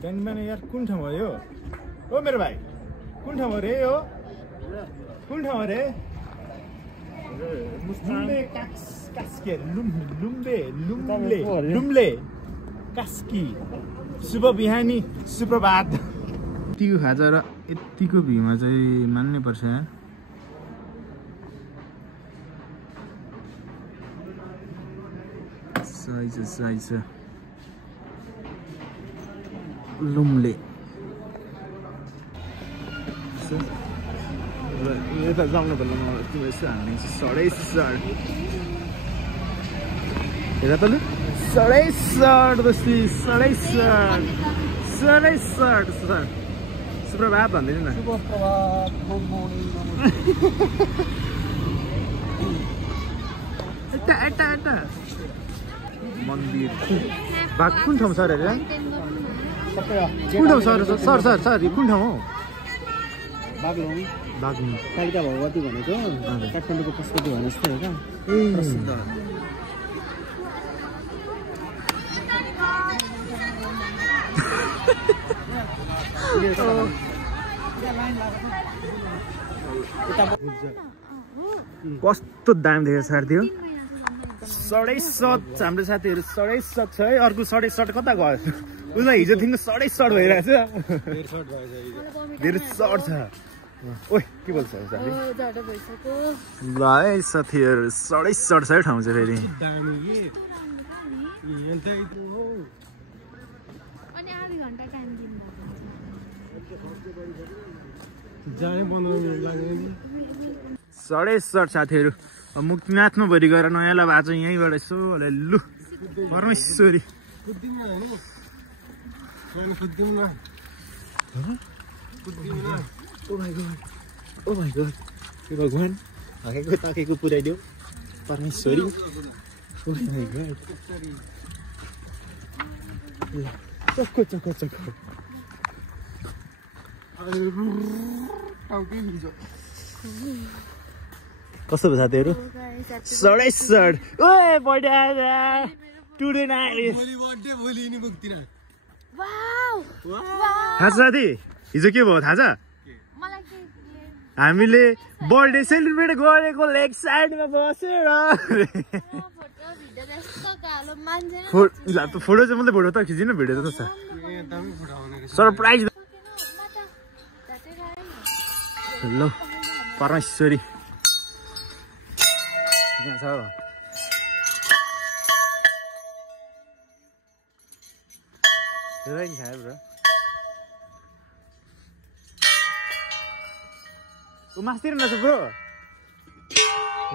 क्यान्डिम्यान यार कुन ठाउँ हो यो? ओ मेरो भाइ कुन ठाउँ हो रे यो? कुन ठाउँ हो रे? लुम्ले कास्की लुम्ले कास्की। शुभ बिहानी सुप्रभात। यतिको खाजा र यतिको भ्यूमा चाहिँ मान्नै पर्छ यहाँ। सही छ लुम्ले। यता जाउनु बेलामा तिम्रो यसो हाल्ने सडै सड हेर त लु सडै सड दस्ती सडै सड सुप्रभात भन्दैन न। सुप्रभात गुड मर्निङ एटा मन्दिर बाघ कुन ठाउँ छ अरे? कुन ठाउँ सर कुन ठाउँ हो? बागलुङ बागलुङ कालिका भगवती भनेको काठमाडौँको पशुपति भने जस्तै हो क्या प्रसिद्ध। कस्तो दाम देखेको साथी हो? 7.5 हाम्रो साथीहरू 7.5 छ है। अर्को 7.5 कता गयो? उसलाई हिजोदेखिको 7.5 भइरहेछ। धेरै सर्ट छ। ओइ के बोल्छ साथी? ल है साथीहरू 7.5 छ है ठाउँ चाहिँ फेरि। जाने 15 मिनट लाग्यो नि। 7.5 साथीहरू। मुक्तिनाथमा भरि गएर नयाँलाई भएको छ यहीँबाट यसो लु परमेश्वरी ओ माई गॉड हे भगवान हाकेको ताकेको पुऱ्याइदियो परमेश्वरी। ओ माई गॉड चक्को कस्तो भयो साथीहरू? 7.5 ओए बढ्या टुडे नाइट भोलि नि मुक्तिना। थाहा छ साथी हिजो के भयो थाहा छ? हामीले बर्थडे सेलिब्रेट गरेको लेग साइडमा बसेर फोटो चाहिँ मतलब फोटो त खिचिन भिडियो त छ सरप्राइज। ल परमेश्वरी यहाँ छ हेराइ खायो ब्रो। मास्तिर नछ ब्रो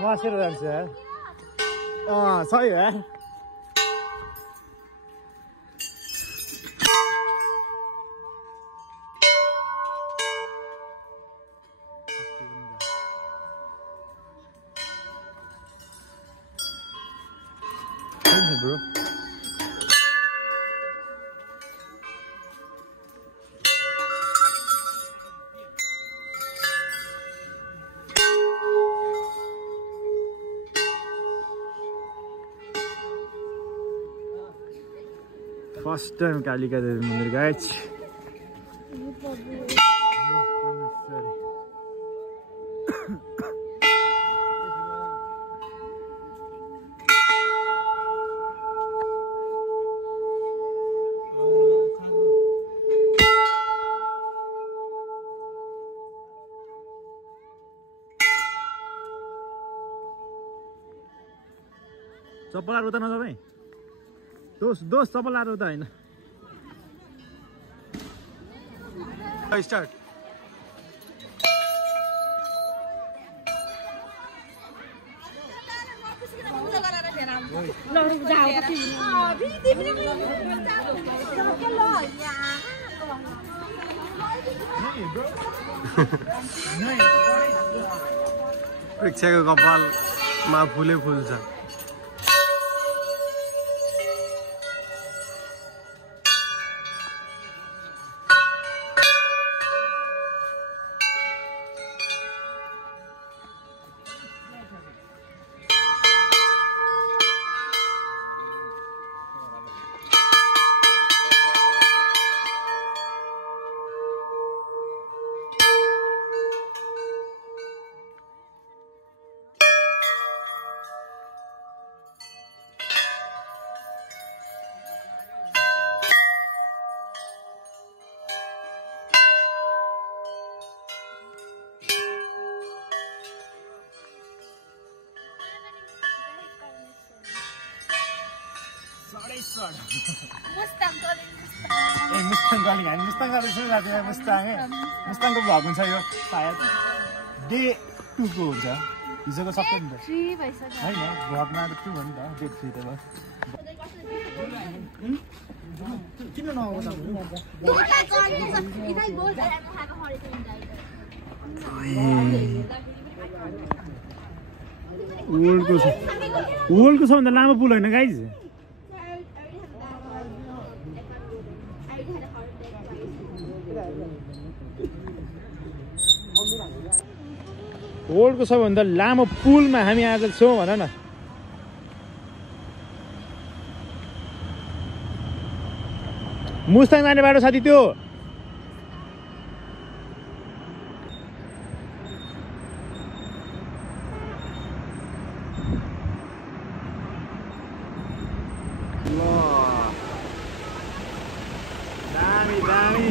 मासेर जान्छ सही हो। bro. First time Kalika Devi Mandir, guys. चप्पल उता नजाऊ है दोस्त चप्पल उता हैन स्टार्ट परीक्षाको कपालमा फुलै फुल छ। ए मुस्ताङ कलिङ हामी मुस्ताङ गर्दैछौँ राति मुस्ताङको भ्लग हुन्छ यो सायद डे 2 को हुन्छ हिजोको सबै नि त होइन भ्लगमा त 2 हो नि त डे 3 त भयो किन नआउँछ वर्ल्डको सबभन्दा लामो पुल होइन गाइज वर्ल्डको सबभन्दा लामो पुलमा हामी आज छौँ भन न मुस्ताङ जाने बाटो साथी त्यो दामी दामी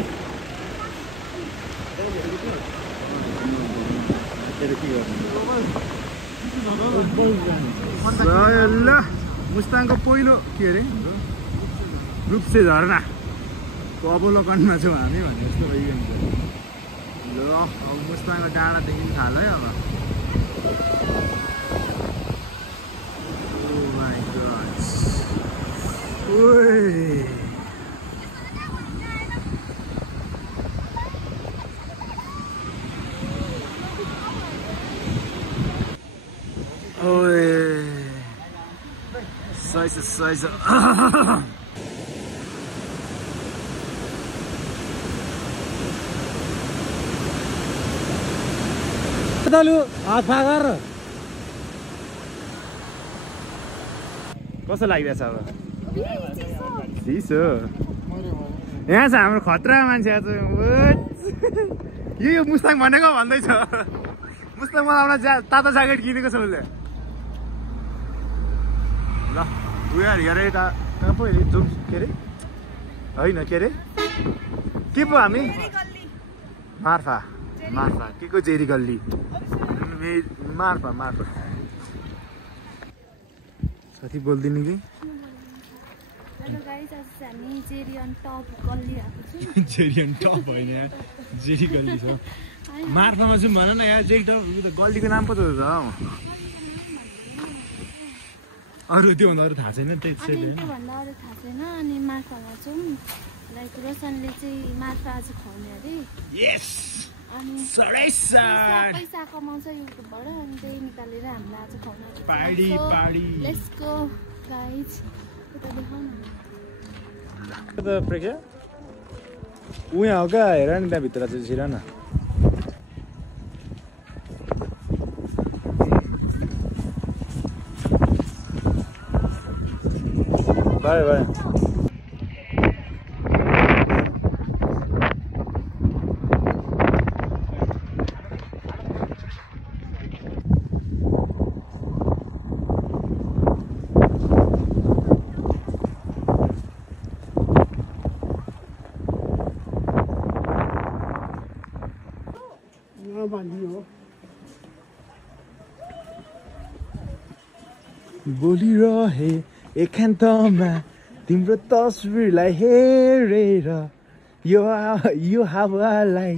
ल मुस्ताङको पहिलो के अरे रूपसे झरना अवलोकनमा छौँ हामी भने जस्तो भइन्छ ल अब मुस्ताङको डाँडादेखि थाहा है अब Oh my gosh. Oi. Oi. Size. दालु हात फागर कस्तो लागिरहेछ अब चिसो यहाँ छ हाम्रो खतरा मान्छे आज यो मुस्ताङ भनेको भन्दैछ मुस्ताङ मलाई तातो ज्याकेट किनेको छ उसले ल उयो हेरे कहाँ पो जुम के अरे होइन के अरे के पो हामी मार्फा के को जेरी गल्ली मार्फा साथी बोल्दिनु कि जेरियन टप होइन जेरी गल्ली छ मार्फामा चाहिँ भन न यहाँ जेरी टप गल्लीको नाम पो त हो अरू त्योभन्दा अरू थाहा छैन त्योभन्दा अरू थाहा छैन अनि मार्फामा चाहिँ लाइक रोशनले चाहिँ मार्फा आज खुवाउने अरे अनि पैसा कमाउँछ युट्युबबाट अनि त्यही निकालेर हामीलाई आज खुवाउनु लेट्स गो गाइज उता देखाउ न उहाँ हो क्या हेर नि त्यहाँभित्र चाहिँ छिर न बाय बोलिरहे एकान्तमा तिम्रो तस्बिरलाई हेरेर यो हावालाई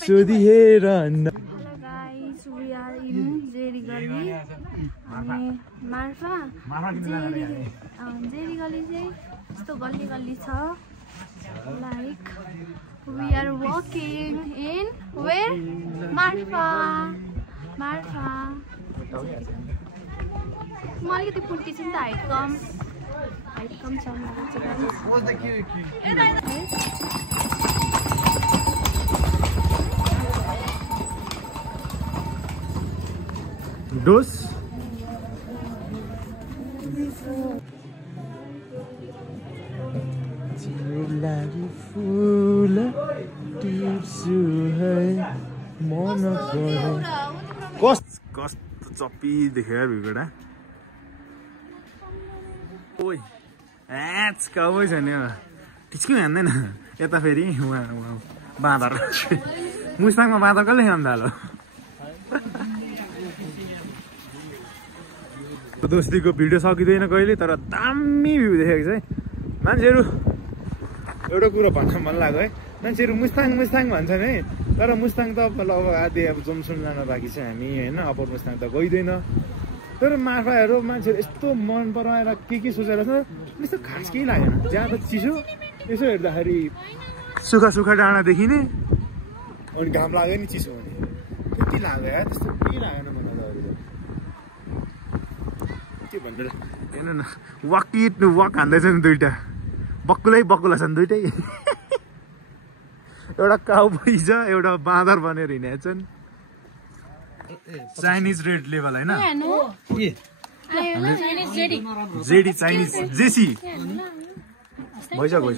सोधिहेर न guys we are in Jeri गल्ली अनि मार्फा जेरी गल्ली चाहिँ यस्तो गल्ली छ like we are walking in where Marpha म अलिकति पुर्की छु नि त हाइट कम छ डोस लागि फुल टिप्सु है मन परे कस्तो चप्पी देखेर भिगडा ओइ कबै छ नि ठिच्कै हान्दैन यता फेरि बाँदर मुस्ताङमा बाँदर कसले खान थालो दोस्तीको भिडियो सकिँदैन कहिले, तर दामी भ्यू देखेको छ है मान्छेहरू। एउटा कुरो भन्न मन लाग्यो है, मान्छेहरू मुस्ताङ भन्छन् है, तर मुस्ताङ त अब आधी अब जमसुन जान बाँकी छ हामी होइन, अप्पर मुस्ताङ त गइँदैन। तर मार्फाहरू मान्छेहरू यस्तो मन पराएर के सोचेर छ, त्यस्तो खास केही लागेन। ज्यादा चिसो यसो हेर्दाखेरि सुखा डाँडा देखिने, अनि घाम लाग्यो नि चिसो हुने, त्यति लाग्यो यार, त्यस्तो केही लागेन मलाई त। अरू के भन्नु हेर्नु न, वाक हान्दैछन् दुइटा, बक्कुला छन् दुइटै। एउटा काउबोय छ, एउटा बाँदर बनेर हिँडेका छन्। चाइनिज रेड लेभल होइन, जेडी चाइनिज जेसी भइसक्यो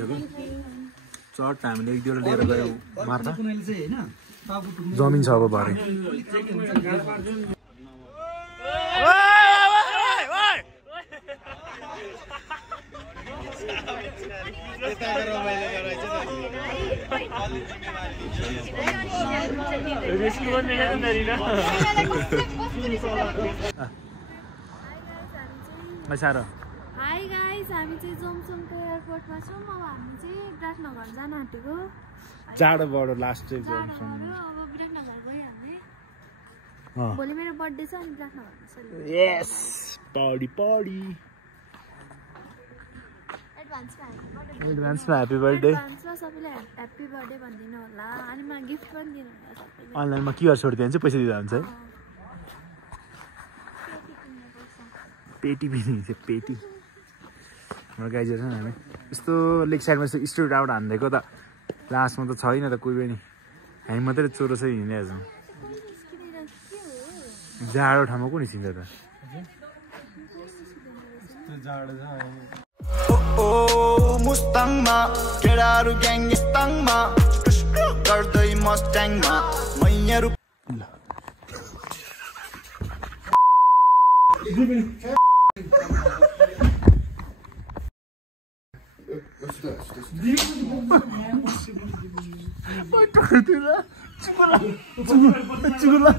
चट हामीले एक दुईवटा लिएर गयो मार्फा। जमिन छ अब भरे। हाई गाइस, हामी चाहिँ जोमसोमको एयरपोर्टमा छौँ। अब हामी चाहिँ विराटनगर जान आँटेको। जाडो बडो लास्ट चाहिँ जोमसोम। अब विराटनगर गइहाल्ने। भोलि मेरो बर्थडे छ अनि विराटनगरमा सेलिब्रेट। यस, पार्टी एडभान्समा ह्यापी बर्थडे। एडभान्समा सबैलाई ह्यापी बर्थडे भनिदिनु होला, अनि मलाई गिफ्ट पनि दिनु होला सबैले। अनलाइनमा क्युआर छोडिदियो भने चाहिँ पैसा दिँदा हुन्छ है। पेटी पनि छ, पेटी गाइजहरू छन् हामी। यस्तो लेक साइडमा यस्तो स्ट्रिट आउट हानिदिएको त लास्टमा त छैन त कोही पनि, हामी मात्रै चोरो चाहिँ हिँडिरहेको छौँ। जाडो ठाउँमा को निस्किन्छ त? मुस्ताङमा केटाहरू ग्याङ ताङमा गर्दै मस्ट्याङमा मैयाहरू चुगुला